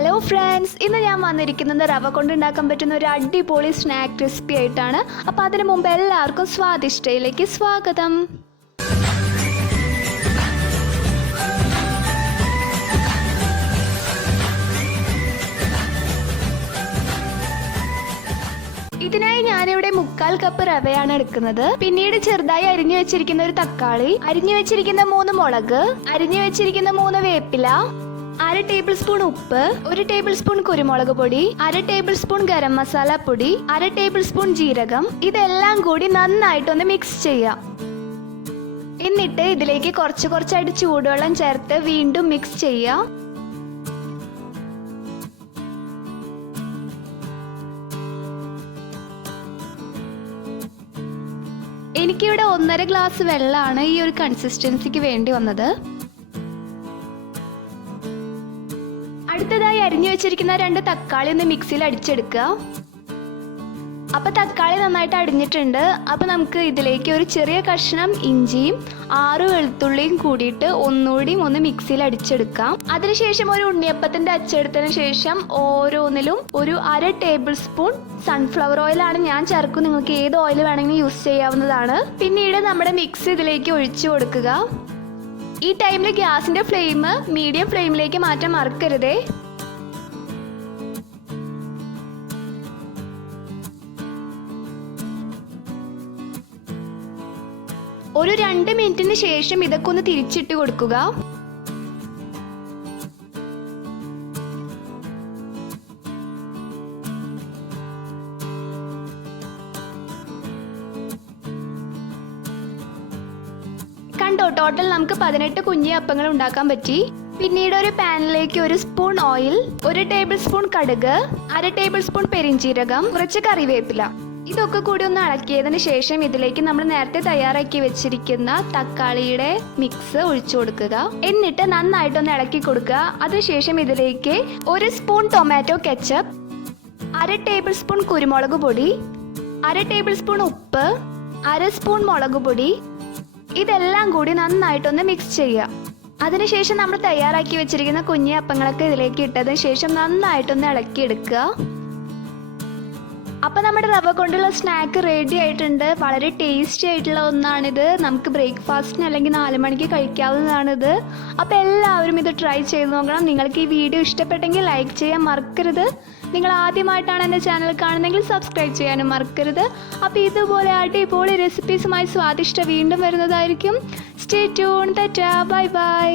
Hello friends, ഇന്ന് ഞാൻ വന്നിരിക്കുന്നത് റവ കൊണ്ടുണ്ടാക്കാൻ പറ്റുന്ന ഒരു അടിപൊളി സ്നാക്ക് റെസിപ്പി ആയിട്ടാണ്. അപ്പോൾ അതിനു മുമ്പ് എല്ലാവർക്കും സ്വാദിഷ്ടയിലേക്ക് സ്വാഗതം. ഇതിനായി ഞാനിവിടെ 1/4 കപ്പ് റവയാണ് എടുക്കുന്നത്. പിന്നീട് ചെറുതായി അരിഞ്ഞു വെച്ചിരിക്കുന്ന ഒരു തക്കാളി, അരിഞ്ഞു വെച്ചിരിക്കുന്ന 3 മുളക്, അരിഞ്ഞു വെച്ചിരിക്കുന്ന 3 വേപ്പില, 1/2 ടേബിൾ സ്പൂൺ ഉപ്പ്, 1 ടേബിൾ സ്പൂൺ കുരുമുളക് പൊടി, 1/2 ടേബിൾ സ്പൂൺ ഗരം മസാല പൊടി, 1/2 ടേബിൾ സ്പൂൺ ജീരകം. ഇതെല്ലാം കൂടി നന്നായിട്ടൊന്ന് മിക്സ് ചെയ്യാം. എന്നിട്ട് ഇതിലേക്ക് കുറച്ചായിട്ട് ചൂടുവെള്ളം ചേർത്ത് വീണ്ടും മിക്സ് ചെയ്യാം. എനിക്കിവിടെ 1.5 ഗ്ലാസ് വെള്ളമാണ് ഈ ഒരു കൺസിസ്റ്റൻസിക്ക് വേണ്ടി വന്നത്. അടുത്തതായി അരിഞ്ഞു വെച്ചിരിക്കുന്ന 2 തക്കാളി ഒന്ന് മിക്സിയിൽ അടിച്ചെടുക്കുക. അപ്പോൾ തക്കാളി നന്നായിട്ട് അടിഞ്ഞിട്ടുണ്ട്. അപ്പോൾ നമുക്ക് ഇതിലേക്ക് ഒരു ചെറിയ കഷ്ണം ഇഞ്ചിയും 6 വെളുത്തുള്ളിയും കൂടിയിട്ട് ഒന്നുകൂടി ഒന്ന് മിക്സിയിൽ അടിച്ചെടുക്കാം. അതിനുശേഷം ഒരു ഉണ്ണിയപ്പത്തിന്റെ അച്ചെടുത്തതിന് ശേഷം ഓരോന്നിലും ഒരു 1/2 ടേബിൾ സ്പൂൺ സൺഫ്ലവർ ഓയിലാണ് ഞാൻ ചേർക്കും. നിങ്ങൾക്ക് ഏത് ഓയിൽ വേണമെങ്കിലും യൂസ് ചെയ്യാവുന്നതാണ്. പിന്നീട് നമ്മുടെ മിക്സ് ഇതിലേക്ക് ഒഴിച്ചു കൊടുക്കുക. ഈ ടൈമിൽ ഗ്യാസിന്റെ ഫ്ലെയിം മീഡിയം ഫ്ലെയിമിലേക്ക് മാറ്റാൻ മറക്കരുതേ. ഒരു 2 മിനിറ്റിന് ശേഷം ഇതൊക്കെ ഒന്ന് തിരിച്ചിട്ട് കൊടുക്കുക. കണ്ടോ, ടോട്ടൽ നമുക്ക് 18 കുഞ്ഞി അപ്പങ്ങൾ ഉണ്ടാക്കാൻ പറ്റി. പിന്നീട് ഒരു പാനിലേക്ക് 1 സ്പൂൺ ഓയിൽ, 1 ടേബിൾ സ്പൂൺ കടുക്, 1/2 ടേബിൾ സ്പൂൺ പെരിഞ്ചീരകം, കുറച്ച് കറിവേപ്പില, ഇതൊക്കെ കൂടി ഒന്ന് ഇളക്കിയതിന് ശേഷം ഇതിലേക്ക് നമ്മൾ നേരത്തെ തയ്യാറാക്കി വെച്ചിരിക്കുന്ന തക്കാളിയുടെ മിക്സ് ഒഴിച്ചു കൊടുക്കുക. എന്നിട്ട് നന്നായിട്ടൊന്ന് ഇളക്കി കൊടുക്കുക. അതിനുശേഷം ഇതിലേക്ക് 1 spoon tomato ketchup, 1/2 table spoon കുരുമുളക് പൊടി, 1/2 ടേബിൾ സ്പൂൺ ഉപ്പ്, 1/2 സ്പൂൺ മുളക് പൊടി, ഇതെല്ലാം കൂടി നന്നായിട്ടൊന്ന് മിക്സ് ചെയ്യുക. അതിനുശേഷം നമ്മൾ തയ്യാറാക്കി വെച്ചിരിക്കുന്ന കുഞ്ഞി അപ്പങ്ങളൊക്കെ ഇതിലേക്ക് ഇട്ടതിന് ശേഷം നന്നായിട്ടൊന്ന് ഇളക്കിയെടുക്കുക. അപ്പം നമ്മുടെ റവ കൊണ്ടുള്ള സ്നാക്ക് റെഡി ആയിട്ടുണ്ട്. വളരെ ടേസ്റ്റി ആയിട്ടുള്ള ഒന്നാണിത്. നമുക്ക് ബ്രേക്ക്ഫാസ്റ്റിന് അല്ലെങ്കിൽ 4 മണിക്ക് കഴിക്കാവുന്നതാണിത്. അപ്പോൾ എല്ലാവരും ഇത് ട്രൈ ചെയ്ത് നോക്കണം. നിങ്ങൾക്ക് ഈ വീഡിയോ ഇഷ്ടപ്പെട്ടെങ്കിൽ ലൈക്ക് ചെയ്യാൻ മറക്കരുത്. നിങ്ങൾ ആദ്യമായിട്ടാണ് എൻ്റെ ചാനൽ കാണുന്നതെങ്കിൽ സബ്സ്ക്രൈബ് ചെയ്യാനും മറക്കരുത്. അപ്പോൾ ഇതുപോലെ അടിപൊളി റെസിപ്പീസുമായി സ്വാദിഷ്ട വീണ്ടും വരുന്നതായിരിക്കും. Stay tune. Bye bye.